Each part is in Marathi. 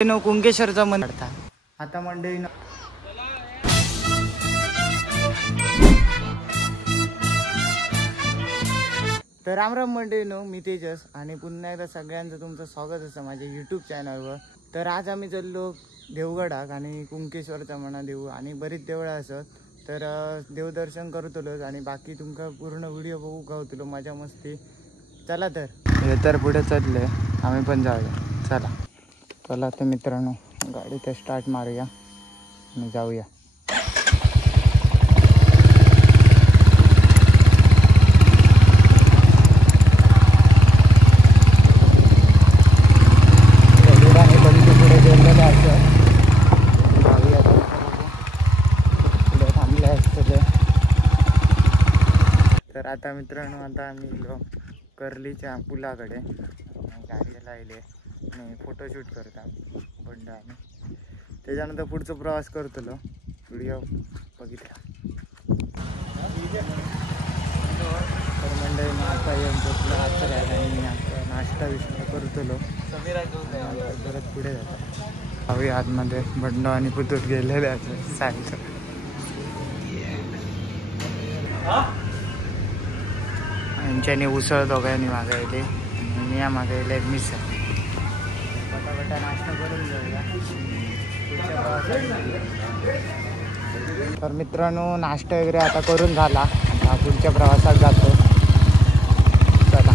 कुंकेश्वरचा मंदिर आता मंडळी तर रामराम मंडळी मी तेजस आणि पुन्हा एकदा सगळ्यांचं तुमचं स्वागत असतं माझ्या यूट्यूब चॅनलवर। तर आज आम्ही चाललो देवगडाक आणि कुंकेश्वरचा म्हणा देऊ आणि बरीच देवळं असत। तर देवदर्शन करतलो आणि बाकी तुमका पूर्ण व्हिडिओ बघू गावतलो मजा मस्ती। चला तर पुढे चालले आम्ही पण जाऊया। चला तर मित्रांनो गाडी तर स्टार्ट मारूया आणि जाऊया। तर आता मित्रांनो आता आम्ही कर्लीच्या पुलाकडे गाडी लावली आणि फोटोशूट करता बंड आम्ही त्याच्यानंतर पुढचा प्रवास करतलो व्हिडिओ बघितला। तर मंडळी आता येऊन पोचलो आणि नाश्ता विष्टा करतलो परत पुढे जातो हवी आतमध्ये बंड आणि पुतूट गेलेले असं सायचं यांच्यानी उसळ दोघांनी मागायले मी मागायला एक मिसळ पटापटा नाश्ता करून जाऊया। तर मित्रांनो नाश्ता वगैरे आता करून झाला आता पुढच्या प्रवासात जातो। चला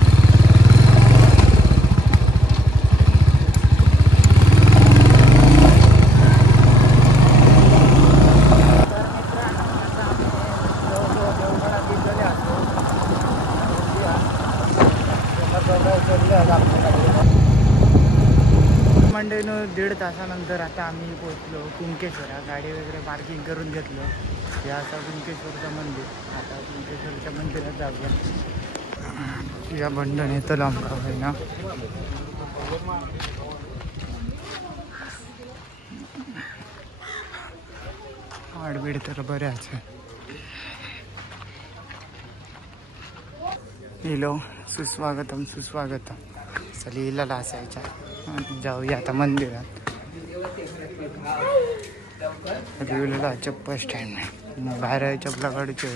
मंडळीनो 1.5 तासानंतर आता आम्ही पोहोचलो कुंकेश्वरा। गाडी वगैरे पार्किंग करून घेतलो। हे असं कुंकेश्वरचं मंदिर। आता कुंकेश्वरच्या मंदिरात जाऊया। या बंधन येतं आमका आहे ना आडबीड तर बऱ्याच लिहिलो सुस्वागतम सुस्वागतम लिहिलेला असायच्या। जाऊया आता मंदिरात लिहिलेला चप्पल स्टँड नाही बाहेर चपला काढूचे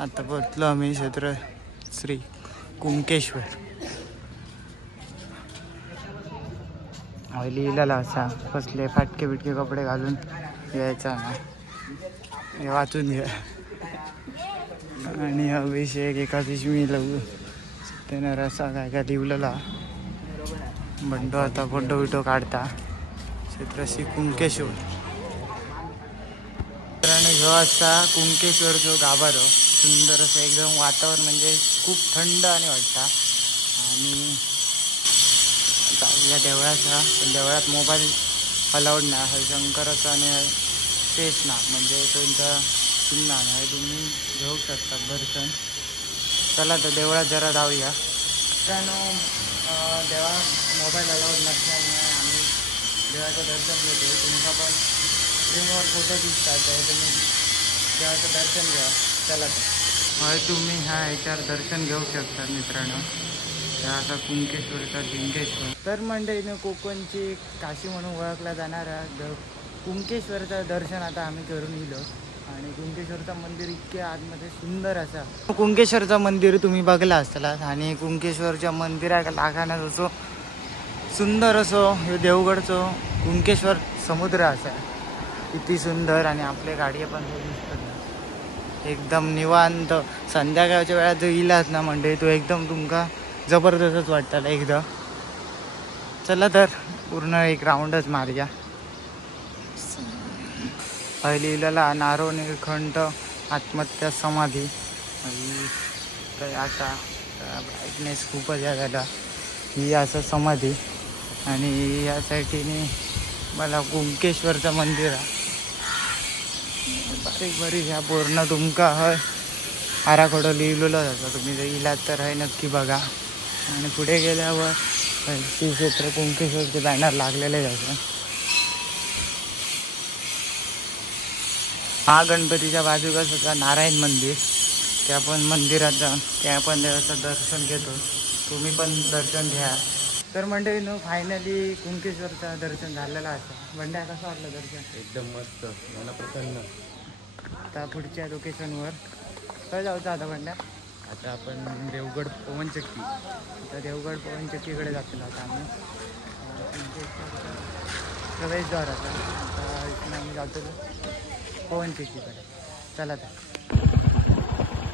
आता पोचलो आम्ही क्षेत्र श्री कुंकेश्वर। लिहिलेला असा कसले फाटके बिटके कपडे घालून यायचा ना हे वाचून घ्या। आणि अभिषेक एकादशी मी त्यानं रसा काय काय लिहिलेला बंडो आता फोटो बिटो काढता क्षेत्र श्री कुंकेश्वर। मित्रांनो ह्यो असा कुंकेश्वरचो गाभारो सुंदर असं एकदम वातावरण म्हणजे खूप थंड आणि वाटता। आणि या देवळाचा देवळात मोबाईल अलाउड नाही शंकराचा आणि शेषनाग म्हणजे त्यांचा चिन्ह आहे तुम्ही घेऊ शकता दर्शन। चला तर देवळात जरा जाऊया। मित्रांनो देवळात मोबाईल अलाउड नसल्यामुळे आम्ही देवाचं दर्शन घेतो। तुमचा पण स्क्रीनवर फोटो दिसतात तर तुम्ही देवाचं दर्शन घ्या। चला तर तुम्ही ह्याच्यावर दर्शन घेऊ शकता मित्रांनो आता कुंकेश्वरचा लिंगेश्वर। तर मंडळीने कोकणची काशी म्हणून ओळखला जाणारा कुंकेश्वरचं दर्शन आता आम्ही करून गेलो आणि कुंकेश्वरचं मंदिर इतके आतमध्ये सुंदर असा कुंकेश्वरचं मंदिर तुम्ही बघला असताला आणि कुंकेश्वरच्या मंदिराला लागाना असो सुंदर असो हे देवगडचो कुंकेश्वर समुद्र असा किती सुंदर आणि आपल्या गाडी पण एकदम निवांत संध्याकाळच्या वेळात जो इलाच ना मंडळी तो एकदम तुमका जबरदस्तच वाटताला एकदा। चला तर पूर्ण एक राऊंडच मारूया। लिहिलेला नारो निळकंठ आत्महत्या समाधी असा ब्राईटनेस खूपच झाला ही असं समाधी आणि या साईडने मला कुंकेश्वरचं मंदिर आहे बारीक बारीक ह्या पूर्ण तुमका हय आराखडा लिहिलेला जातो। तुम्ही जर इलात तर आहे नक्की बघा। आणि पुढे गेल्यावर श्री क्षेत्र कुंकेश्वरचे बॅनर लागलेले जातात। हा गणपतीच्या बाजूलाच होता नारायण मंदिर, त्या पण मंदिरात जाऊन त्या पण देवाचं दर्शन घेतो, तुम्ही पण दर्शन घ्या. तर मंडळींनो फायनली कुणकेश्वरचं दर्शन झालेलं असं. बंड्या कसं वाटलं दर्शन? एकदम मस्त, मला प्रसन्न. आता पुढच्या लोकेशनवर काय जायचं आता बंड्या? आता आपण देवगड पवनचक्की. आता देवगड पवनचक्कीकडे जातो आता आम्ही. प्रवेशद्वार आता इथून आम्ही जातो पवनचक्कीकडे. चला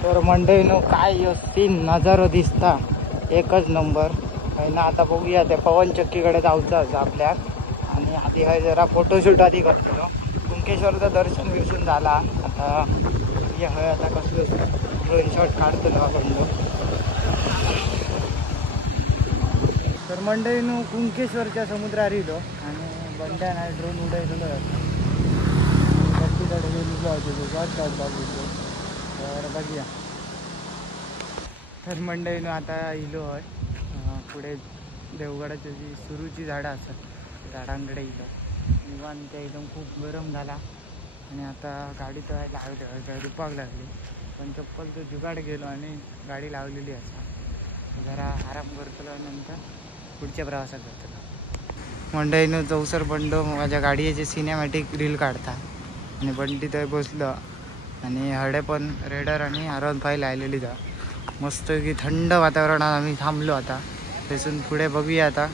तर मंडळीनो काय सीन नजारा दिसता एकच नंबर ना. आता बघूया त्या पवनचक्कीकडे जायचं असं आपल्या. आणि आधी आहे जरा फोटोशूट आधी करतो. कुणकेश्वरचं दर्शन विसरून झाला. आता हे हय आता कसं ड्रोन शॉट काढतो आपण. तर मंडळीनो कुणकेश्वरच्या समुद्रावर येलो आणि बंड्याने ड्रोन उडवलेलो तर बघूया. तर मंडळीनो आता इलो आहे पुढे देवगडाची जी सुरूची झाडं असतात झाडांकडे इथं निवांत एकदम खूप गरम झाला. आणि आता गाडी तर लावली रुपाक लागली, पण चप्पलचं जुगाड गेलो आणि गाडी लावलेली असा. जरा आराम करतो नंतर पुढच्या प्रवासात जातो. मंडळीनं चौसर बंडो माझ्या गाडीचे सिनेमॅटिक रील काढता आणि बंडी तर बसलं आणि हडे पण रेडर आणि R15 लावलेली जा. मस्त की थंड वातावरणात आम्ही थांबलो. आता तिथून पुढे बघूया. आता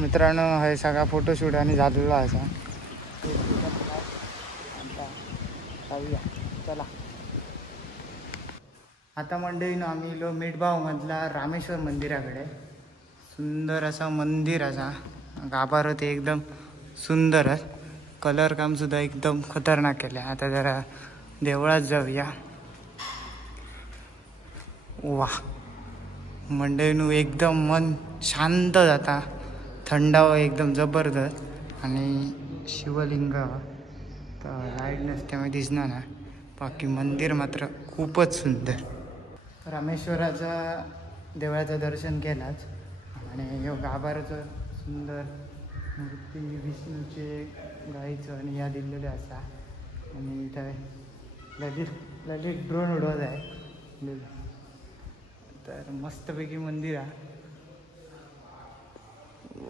मित्रांनो हे सगळा फोटोशूट आणि झालेला असा. चला आता मंडळीनं आम्ही इलो मिठभावमधला रामेश्वर मंदिराकडे. सुंदर असं मंदिर असा गाभार ते एकदम सुंदर आहे. कलर काम सुद्धा एकदम खतरनाक केलं. आता जरा देवळात जाऊया. वा मंडळीनं एकदम मन शांत जाता, थंडावा एकदम जबरदस्त. आणि शिवलिंग तर लाईट नसल्यामुळे दिसणार ना, बाकी मंदिर मात्र खूपच सुंदर. रामेश्वराचा देवळाचं दर्शन केलाच आणि हे गाभाराचं सुंदर मूर्ती विष्णूचे गाईचं आणि या दिलेले असा. आणि इथं ललित ड्रोन उडवत आहे. तर मस्तपैकी मंदिर आहे.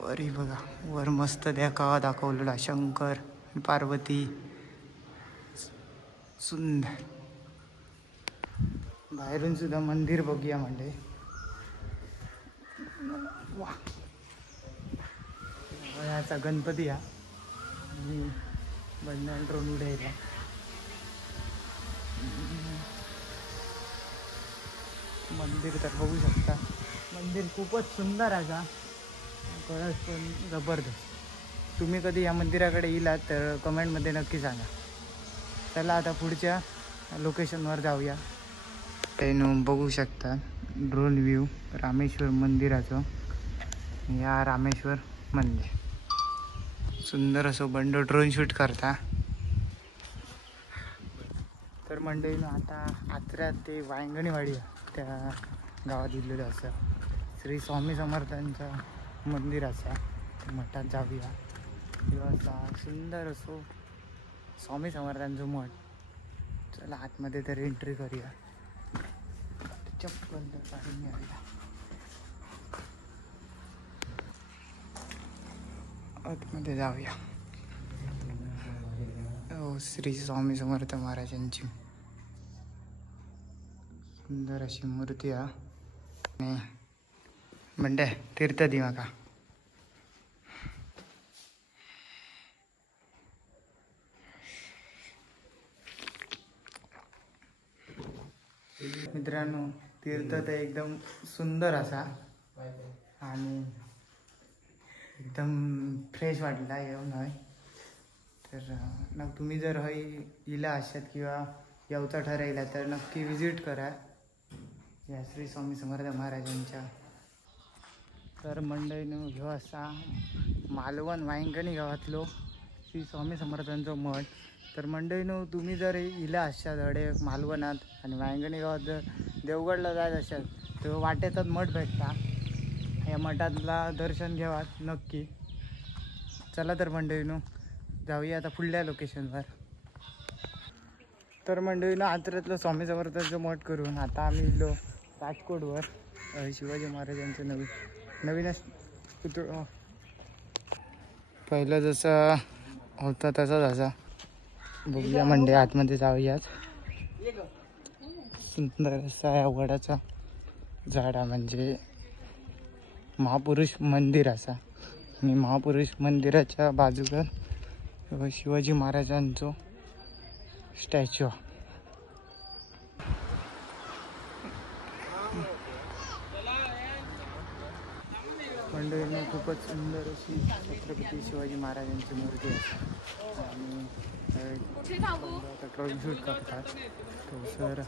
वरी बघा वर मस्त देखावा दाखवलेला शंकर पार्वती सुंदर. बाहेरून सुद्धा मंदिर बघूया म्हणजे वा. याचा गणपती हा बंधन ड्रोन उडायला. मंदिर तर बघू शकता, मंदिर खूपच सुंदर आहे. कळस पण जबरदस्त. तुम्ही कधी या मंदिराकडे येलात तर कमेंटमध्ये नक्की सांगा. चला आता पुढच्या लोकेशनवर जाऊया. त्यानं बघू शकता ड्रोन व्ह्यू रामेश्वर मंदिराचं. या रामेश्वर मंदिर सुंदर असं बंडो ड्रोन शूट करता. तर मंडळीनं आता आचऱ्यात ते वांगणीवाडी त्या गावात दिलेलं असं श्री स्वामी समर्थांचं मंदिर असा. मठात जाऊया. किंवा असा सुंदर असो स्वामी समर्थांचं मठ. चला आतमध्ये तर एंट्री करूया. चप्पल तर काढून घ्यायला आतमध्ये जाऊया. हो श्री स्वामी समर्थ महाराजांची सुंदर अशी मूर्ती आहे. म्हणजे तीर्थ दी माका. मित्रांनो तीर्थ तर एकदम सुंदर असा आणि एकदम फ्रेश वाटला येऊन हय. तर मग तुम्ही जर हय इला आशात किंवा यावचा ठरायला तर नक्की विजिट करा या श्री स्वामी समर्थ महाराजांच्या. तर मंडळीनं ह्यो असा मालवण वांगणी गावातलो श्री स्वामी समर्थांचं मठ. तर मंडळीनं तुम्ही जर इला आशात हडे मालवणात आणि वांगणी गावात जर देवगडला जायत असाल तर वाटेतच मठ भेटता. या मठातला दर्शन घ्यावा नक्की. चला तर मंडळीनं जाऊया आता पुढल्या लोकेशनवर. तर मंडळीनं आंतरातलं स्वामी समर्थांचं मठ करून आता आम्ही इलो राजकोटवर. शिवाजी महाराजांचं नवीनच पुतळा पहिलं जसं होता तसाच असा. बघूया मंडळी आतमध्ये जाऊयात. सुंदर असा या वडाचा झाड म्हणजे महापुरुष मंदिर असा. आणि महापुरुष मंदिराच्या बाजूला शिवाजी महाराजांचं स्टॅच्यू. मंडळीने खूपच सुंदर अशी छत्रपती शिवाजी महाराजांची मूर्ती आहे. आणि आता ड्रॉइंग शूट करतात तो सर.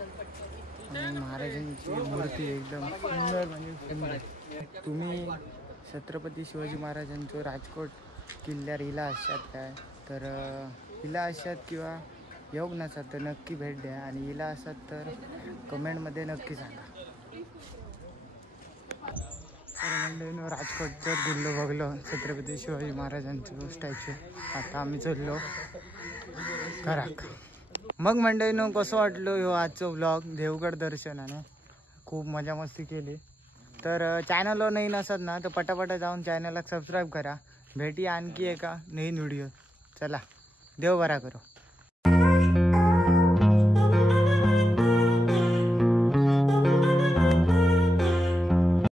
आणि महाराजांची मूर्ती एकदम सुंदर म्हणजे सुंदर. तुम्ही छत्रपती शिवाजी महाराजांचं राजकोट किल्ल्यावर इला असतात काय तर इला असतात किंवा योग नसतात तर नक्की भेट द्या. आणि इला असतात तर कमेंटमध्ये नक्की सांगा. तर मंडळीनं राजकोटचं गुल्लो बघलं छत्रपती शिवाजी महाराजांचं स्टॅच्यू. आता आम्ही चललो घराक. मग मंडळीनं कसं वाटलं ह्यो आजचं व्लॉग देवगड दर्शनाने. खूप मजा मस्ती केली. तर चॅनलवर नाही नसत ना तर पटापटा जाऊन चॅनलला सबस्क्राईब करा. भेटी आणखी एका नवीन व्हिडिओ. चला देव बरा करो.